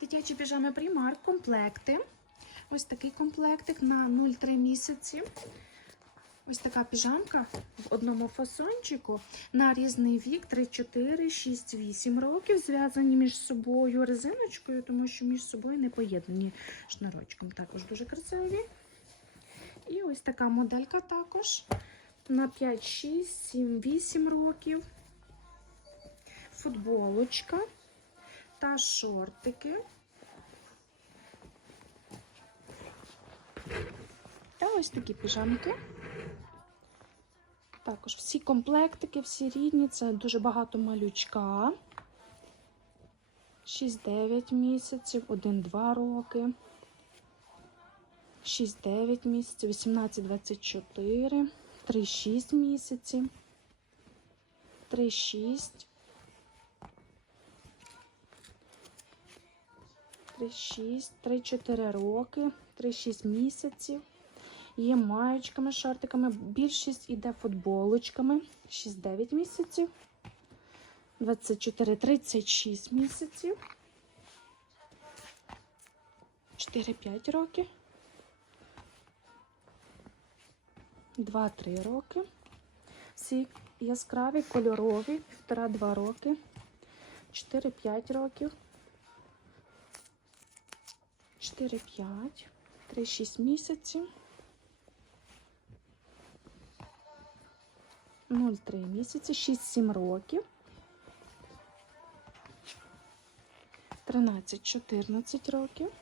Дитячі піжами Primark комплекти. Ось такий комплектик на 0,3 місяці. Ось така піжамка в одному фасончику на різний вік 3, 4, 6, 8 років. Зв'язані між собою резиночкою, тому що між собою не поєднані шнурочком. Також дуже красиві. І ось така моделька також на 5, 6, 7, 8 років. Футболочка та шортики. Та ось такі піжамки. Також всі комплектики, всі рідні, це дуже багато малючка. 6-9 місяців, 1-2 роки. 6-9 місяців, 18-24, 3-6 місяців, 3-6, 3-6, 3-4 роки, 3-6 місяців. Є маєчками, шортиками. Більшість іде футболочками. 6-9 місяців. 24-36 місяців. 4-5 років. 2-3 роки. Всі яскраві, кольорові, 1,5-2 роки. 4-5 років. 4-5, 3-6 місяців. 0,3 місяці, 6-7 років. 13-14 років.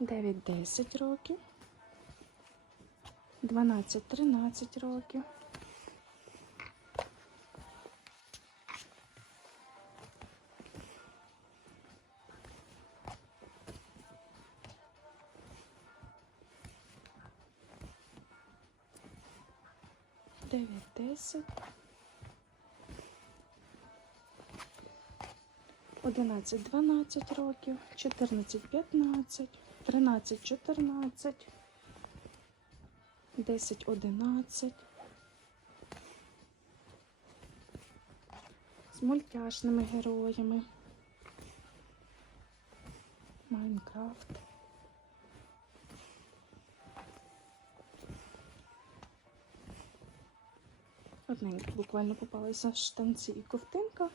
9-10 років. 12-13 років. Дев'ять, десять. Одинадцять, дванадцять років, чотирнадцять, п'ятнадцять, тринадцять, чотирнадцять, десять, одинадцять. З мультяшними героями. Майнкрафт. Одненькі буквально попалися штанці і ковтинка.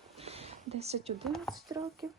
10-11 років.